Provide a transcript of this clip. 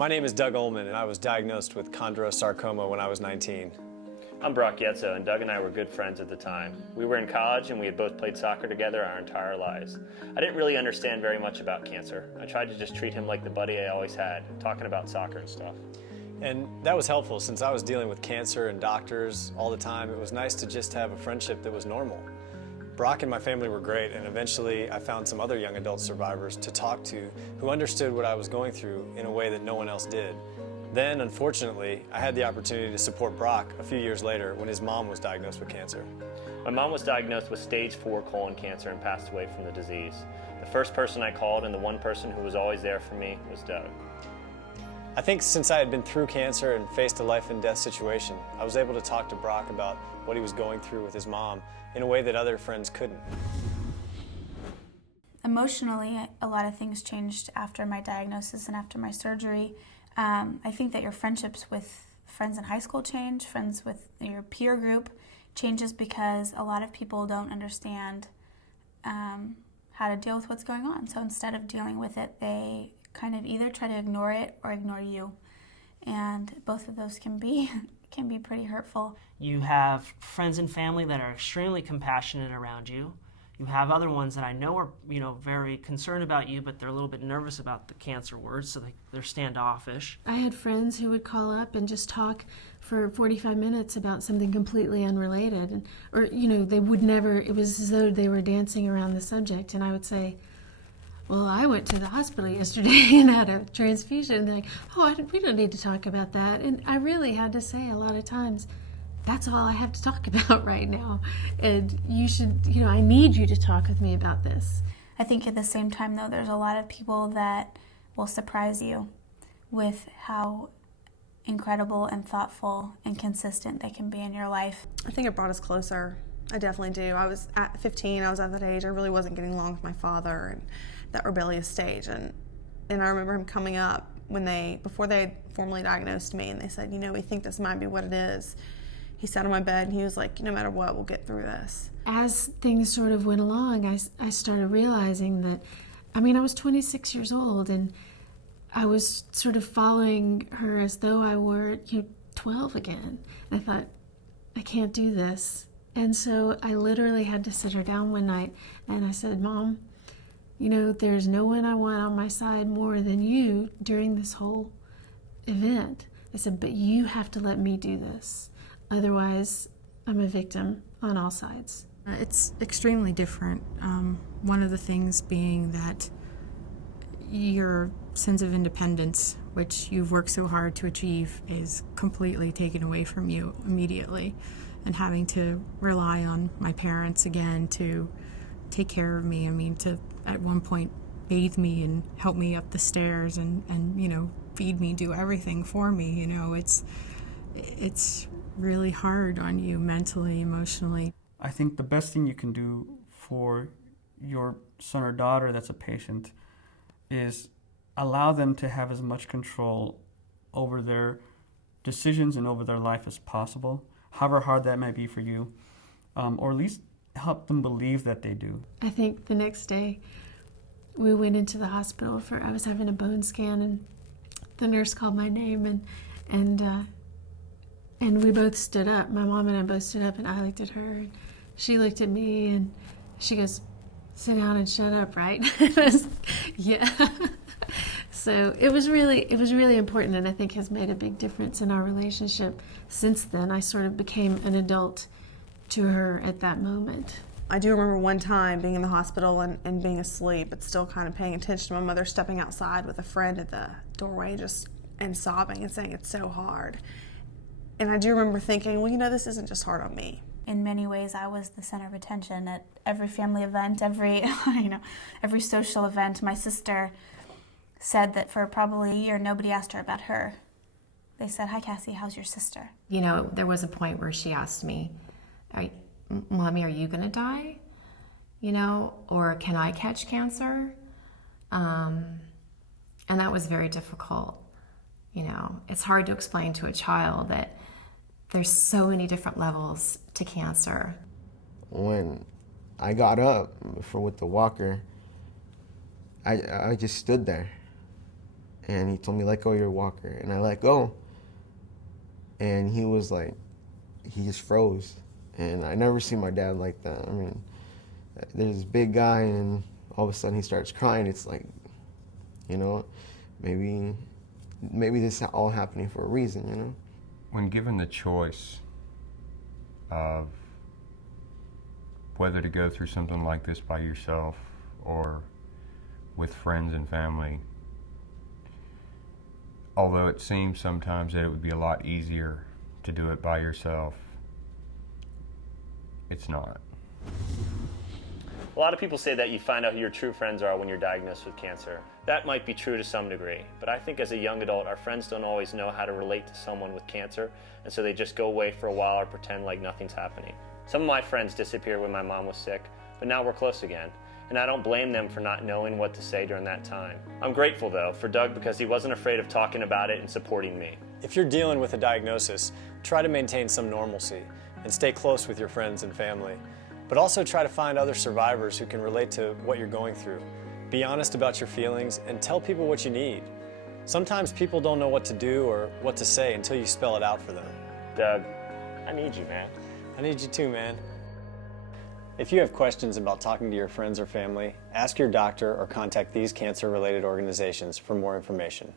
My name is Doug Ulman, and I was diagnosed with chondrosarcoma when I was 19. I'm Brock Yetso, and Doug and I were good friends at the time. We were in college, and we had both played soccer together our entire lives. I didn't really understand very much about cancer. I tried to just treat him like the buddy I always had, talking about soccer and stuff. And that was helpful since I was dealing with cancer and doctors all the time. It was nice to just have a friendship that was normal. Brock and my family were great, and eventually I found some other young adult survivors to talk to who understood what I was going through in a way that no one else did. Then, unfortunately, I had the opportunity to support Brock a few years later when his mom was diagnosed with cancer. My mom was diagnosed with stage 4 colon cancer and passed away from the disease. The first person I called and the one person who was always there for me was Doug. I think since I had been through cancer and faced a life and death situation, I was able to talk to Brock about what he was going through with his mom in a way that other friends couldn't. Emotionally, a lot of things changed after my diagnosis and after my surgery. I think that your friendships with friends in high school change, friends with your peer group changes because a lot of people don't understand how to deal with what's going on. So instead of dealing with it, they kind of either try to ignore it or ignore you. And both of those can be pretty hurtful. You have friends and family that are extremely compassionate around you. You have other ones that I know are, very concerned about you, but they're a little bit nervous about the cancer words, so they're standoffish. I had friends who would call up and just talk for 45 minutes about something completely unrelated, or they would never. It was as though they were dancing around the subject, and I would say, well, I went to the hospital yesterday and had a transfusion. And they're like, we don't need to talk about that. And I really had to say a lot of times, that's all I have to talk about right now. And you should, I need you to talk with me about this. I think at the same time, though, there's a lot of people that will surprise you with how incredible and thoughtful and consistent they can be in your life. I think it brought us closer. I definitely do. I was at 15, I was at that age. I really wasn't getting along with my father and that rebellious stage. And I remember him coming up before they formally diagnosed me, and they said, we think this might be what it is. He sat on my bed and he was like, no matter what, we'll get through this. As things sort of went along, I started realizing that, I was 26 years old, and I was sort of following her as though I were 12 again. And I thought, I can't do this. And so I literally had to sit her down one night and I said, Mom, there's no one I want on my side more than you during this whole event. I said, but you have to let me do this. Otherwise, I'm a victim on all sides. It's extremely different. One of the things being that your sense of independence, which you've worked so hard to achieve, is completely taken away from you immediately. And having to rely on my parents again to take care of me. To at one point bathe me and help me up the stairs and feed me, do everything for me. It's really hard on you mentally, emotionally. I think the best thing you can do for your son or daughter that's a patient is allow them to have as much control over their decisions and over their life as possible, however hard that might be for you, or at least help them believe that they do. I think the next day we went into the hospital I was having a bone scan, and the nurse called my name, and we both stood up. My mom and I both stood up, and I looked at her, and she looked at me, and she goes, sit down and shut up, right? Yeah. So it was really important, and I think has made a big difference in our relationship. Since then, I sort of became an adult to her at that moment. I do remember one time being in the hospital and being asleep, but still kind of paying attention to my mother stepping outside with a friend at the doorway and sobbing and saying it's so hard. And I do remember thinking, this isn't just hard on me. In many ways, I was the center of attention at every family event, every social event. My sister said that for probably a year, nobody asked her about her. They said, hi, Cassie, how's your sister? There was a point where she asked me, Mommy, are you going to die? Or can I catch cancer? And that was very difficult. It's hard to explain to a child that there's so many different levels to cancer. When I got up with the walker, I just stood there. and he told me, let go of your walker. And I let go. And he was like, he just froze. And I never seen my dad like that. I mean, there's this big guy and all of a sudden he starts crying. It's like, you know, maybe this is all happening for a reason, you know? When given the choice of whether to go through something like this by yourself or with friends and family, although it seems sometimes that it would be a lot easier to do it by yourself, it's not. A lot of people say that you find out who your true friends are when you're diagnosed with cancer. That might be true to some degree, but I think as a young adult, our friends don't always know how to relate to someone with cancer, and so they just go away for a while or pretend like nothing's happening. Some of my friends disappeared when my mom was sick, but now we're close again, and I don't blame them for not knowing what to say during that time. I'm grateful, though, for Doug because he wasn't afraid of talking about it and supporting me. If you're dealing with a diagnosis, try to maintain some normalcy and stay close with your friends and family. But also try to find other survivors who can relate to what you're going through. Be honest about your feelings and tell people what you need. Sometimes people don't know what to do or what to say until you spell it out for them. Doug, I need you, man. I need you too, man. If you have questions about talking to your friends or family, ask your doctor or contact these cancer-related organizations for more information.